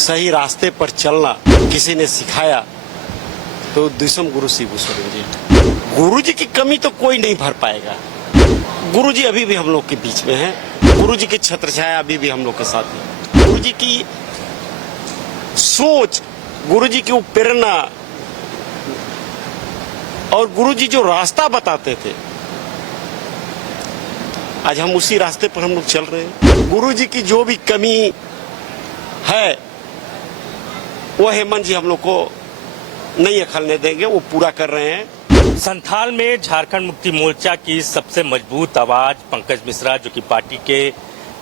सही रास्ते पर चलना किसी ने सिखाया तो दिसम गुरु शिबू सोरेन जी। गुरु जी की कमी तो कोई नहीं भर पाएगा। गुरु जी अभी भी हम लोग के बीच में हैं। गुरु जी की छत्र छाया अभी भी हम लोग के साथ है। गुरु जी की सोच, गुरु जी की प्रेरणा और गुरु जी जो रास्ता बताते थे, आज हम उसी रास्ते पर हम लोग चल रहे हैं। गुरु जी की जो भी कमी है वो हेमंत जी हम लोग को नहीं अखलने देंगे, वो पूरा कर रहे हैं। संथाल में झारखंड मुक्ति मोर्चा की सबसे मजबूत आवाज पंकज मिश्रा, जो कि पार्टी के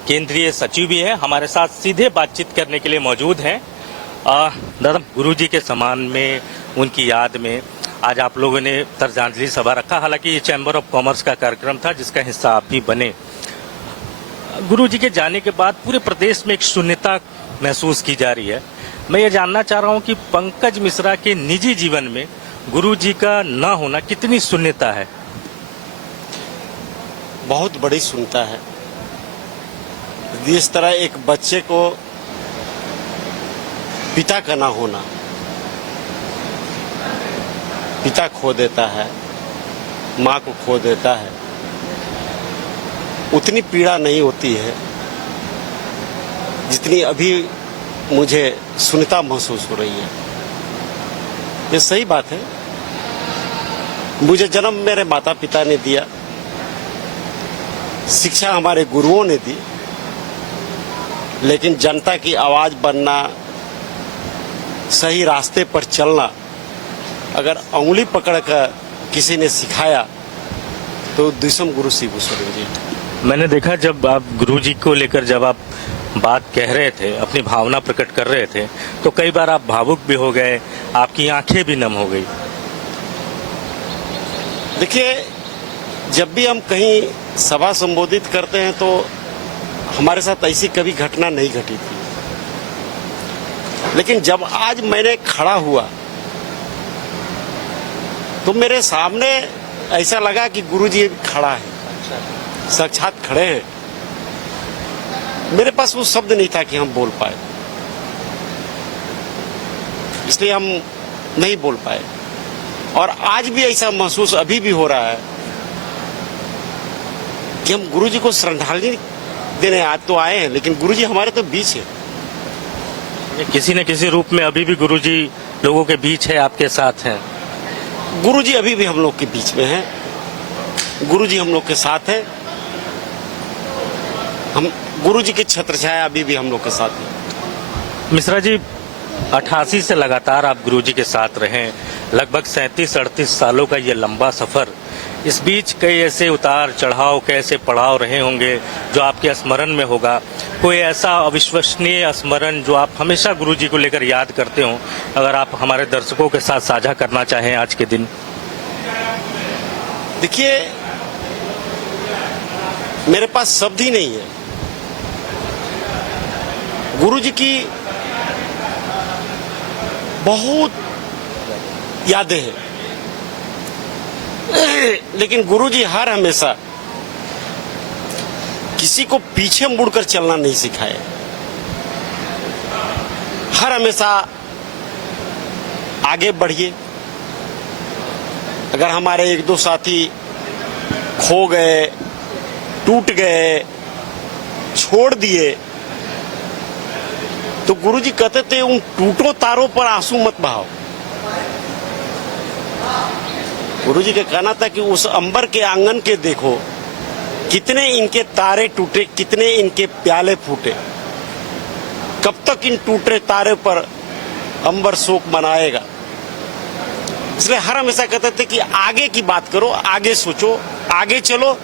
केंद्रीय सचिव भी है, हमारे साथ सीधे बातचीत करने के लिए मौजूद हैं। दादा, गुरुजी के सम्मान में, उनकी याद में आज आप लोगों ने श्रद्धांजलि सभा रखा। हालांकि ये चैम्बर ऑफ कॉमर्स का कार्यक्रम था जिसका हिस्सा आप भी बने। गुरुजी के जाने के बाद पूरे प्रदेश में एक शून्यता महसूस की जा रही है। मैं ये जानना चाह रहा हूँ कि पंकज मिश्रा के निजी जीवन में गुरुजी का न होना कितनी शून्यता है? बहुत बड़ी शून्यता है। जिस तरह एक बच्चे को पिता का ना होना, पिता खो देता है, माँ को खो देता है, उतनी पीड़ा नहीं होती है जितनी अभी मुझे शून्यता महसूस हो रही है। ये सही बात है। मुझे जन्म मेरे माता पिता ने दिया, शिक्षा हमारे गुरुओं ने दी, लेकिन जनता की आवाज बनना, सही रास्ते पर चलना अगर उंगली पकड़कर किसी ने सिखाया तो दिसम गुरु शिबू सोरेन जी। मैंने देखा जब आप गुरुजी को लेकर जब आप बात कह रहे थे, अपनी भावना प्रकट कर रहे थे, तो कई बार आप भावुक भी हो गए, आपकी आंखें भी नम हो गई। देखिए, जब भी हम कहीं सभा संबोधित करते हैं तो हमारे साथ ऐसी कभी घटना नहीं घटी थी, लेकिन जब आज मैंने खड़ा हुआ तो मेरे सामने ऐसा लगा कि गुरुजी खड़ा है, साक्षात खड़े हैं। मेरे पास वो शब्द नहीं था कि हम बोल पाए, इसलिए हम नहीं बोल पाए। और आज भी ऐसा महसूस अभी भी हो रहा है कि हम गुरुजी को श्रद्धांजलि देने आज तो आए हैं, लेकिन गुरुजी हमारे तो बीच है। किसी न किसी रूप में अभी भी गुरुजी लोगों के बीच है, आपके साथ हैं। गुरुजी अभी भी हम लोग के बीच में हैं, गुरुजी हम लोग के साथ है। हम गुरुजी की छत्र छाया अभी भी हम लोग के साथ है। मिश्रा जी, 88 से लगातार आप गुरुजी के साथ रहे, लगभग 37-38 सालों का ये लंबा सफर। इस बीच कई ऐसे उतार चढ़ाव, कैसे पड़ाव रहे होंगे जो आपके स्मरण में होगा। कोई ऐसा अविश्वसनीय स्मरण जो आप हमेशा गुरुजी को लेकर याद करते हो, अगर आप हमारे दर्शकों के साथ साझा करना चाहें आज के दिन? देखिए, मेरे पास शब्द ही नहीं है। गुरुजी की बहुत यादें हैं, लेकिन गुरुजी हर हमेशा किसी को पीछे मुड़कर चलना नहीं सिखाए। हर हमेशा आगे बढ़िए। अगर हमारे एक दो साथी खो गए, टूट गए, छोड़ दिए, तो गुरुजी कहते थे उन टूटो तारों पर आंसू मत बहाओ। गुरुजी का कहना था कि उस अंबर के आंगन के देखो, कितने इनके तारे टूटे, कितने इनके प्याले फूटे, कब तक इन टूटे तारे पर अंबर शोक मनाएगा। इसलिए हर हमेशा कहते थे कि आगे की बात करो, आगे सोचो, आगे चलो।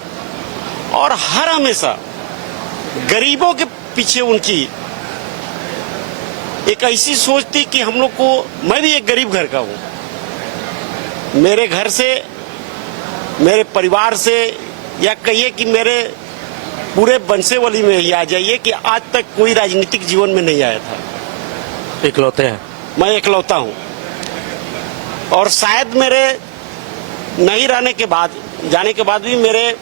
और हर हमेशा गरीबों के पीछे उनकी एक ऐसी सोच थी कि हम लोग को, मैं भी एक गरीब घर का हूं, मेरे घर से, मेरे परिवार से, या कहिए कि मेरे पूरे बंसेवली में ही आ जाइए कि आज तक कोई राजनीतिक जीवन में नहीं आया था। इकलौते हैं। मैं इकलौता हूं। और शायद मेरे नहीं रहने के बाद, जाने के बाद भी मेरे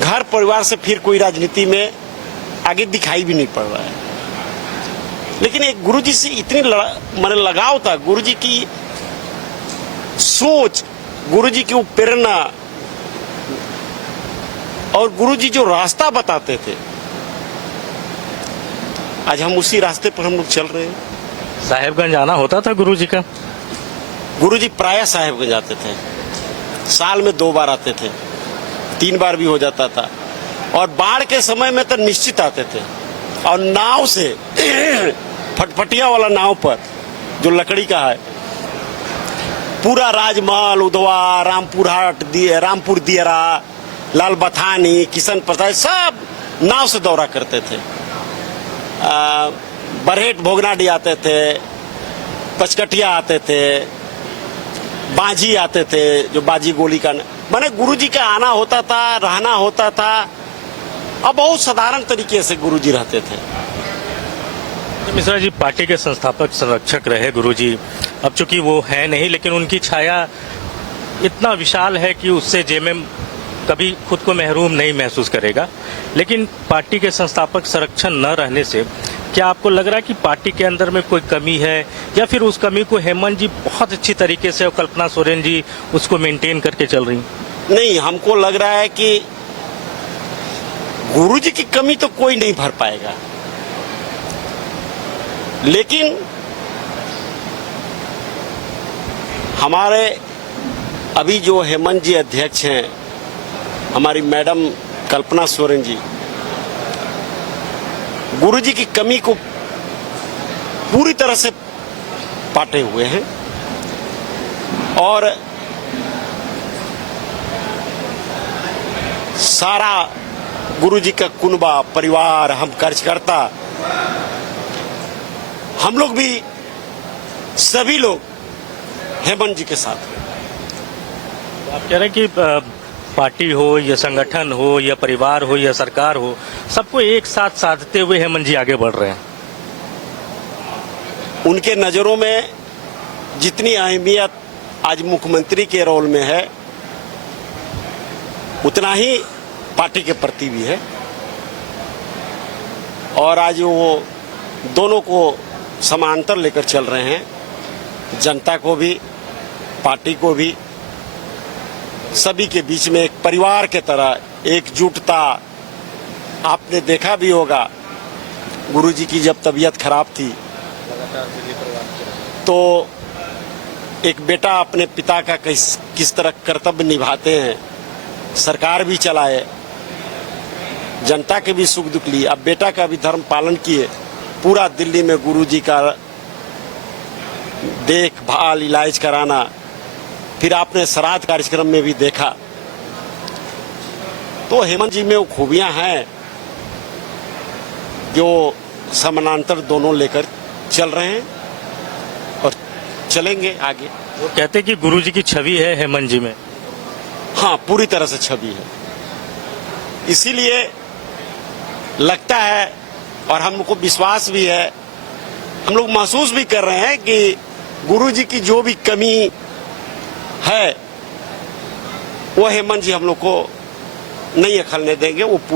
घर परिवार से फिर कोई राजनीति में आगे दिखाई भी नहीं पड़ रहा है। लेकिन एक गुरुजी से इतनी मैंने लगाव था, गुरुजी की सोच, गुरुजी की वो प्रेरणा और गुरुजी जो रास्ता बताते थे, आज हम उसी रास्ते पर हम लोग चल रहे हैं। साहेबगंज आना होता था गुरुजी का? गुरुजी प्रायः साहेबगंज आते थे, साल में 2 बार आते थे, 3 बार भी हो जाता था, और बाढ़ के समय में तो निश्चित आते थे। और नाव से फटफटिया वाला नाव पर जो लकड़ी का है, पूरा राजमहल, उधवा, रामपुर हाट, रामपुर दियरा, लाल बथानी, किशन प्रसाद सब नाव से दौरा करते थे। बरहेट भोगनाडी आते थे, पचकटिया आते थे, बाजी आते थे, जो बाजी गोली का माने गुरुजी का आना होता था, रहना होता था, और बहुत साधारण तरीके से गुरुजी रहते थे। मिश्रा जी पार्टी के संस्थापक संरक्षक रहे गुरुजी, अब चूंकि वो है नहीं, लेकिन उनकी छाया इतना विशाल है कि उससे जेएमएम कभी खुद को महरूम नहीं महसूस करेगा। लेकिन पार्टी के संस्थापक संरक्षण न रहने से क्या आपको लग रहा है कि पार्टी के अंदर में कोई कमी है, या फिर उस कमी को हेमंत जी बहुत अच्छी तरीके से और कल्पना सोरेन जी उसको मेंटेन करके चल रही? नहीं, हमको लग रहा है कि गुरुजी की कमी तो कोई नहीं भर पाएगा, लेकिन हमारे अभी जो हेमंत जी अध्यक्ष हैं, हमारी मैडम कल्पना सोरेन जी, गुरुजी की कमी को पूरी तरह से पाटे हुए हैं, और सारा गुरुजी का कुनबा, परिवार, हम कार्यकर्ता, हम लोग भी, सभी लोग हेमंत जी के साथ हैं। आप कह रहे हैं कि पार्टी हो या संगठन हो या परिवार हो या सरकार हो, सबको एक साथ साधते हुए हेमंत जी आगे बढ़ रहे हैं। उनके नजरों में जितनी अहमियत आज मुख्यमंत्री के रोल में है, उतना ही पार्टी के प्रति भी है, और आज वो दोनों को समांतर लेकर चल रहे हैं, जनता को भी, पार्टी को भी, सभी के बीच में एक परिवार के तरह एकजुटता। आपने देखा भी होगा, गुरुजी की जब तबीयत खराब थी तो एक बेटा अपने पिता का किस तरह कर्तव्य निभाते हैं, सरकार भी चलाए, जनता के भी सुख दुख लिए, अब बेटा का भी धर्म पालन किए, पूरा दिल्ली में गुरुजी का देखभाल, इलाज कराना, फिर आपने श्राद्ध कार्यक्रम में भी देखा। तो हेमंत जी में वो खूबियां हैं जो समानांतर दोनों लेकर चल रहे हैं और चलेंगे आगे। वो कहते हैं कि गुरुजी की छवि है हेमंत जी में। हाँ, पूरी तरह से छवि है, इसीलिए लगता है, और हमको विश्वास भी है, हम लोग महसूस भी कर रहे हैं कि गुरुजी की जो भी कमी है वो हेमंत जी हम लोग को नहीं अखलने देंगे, वो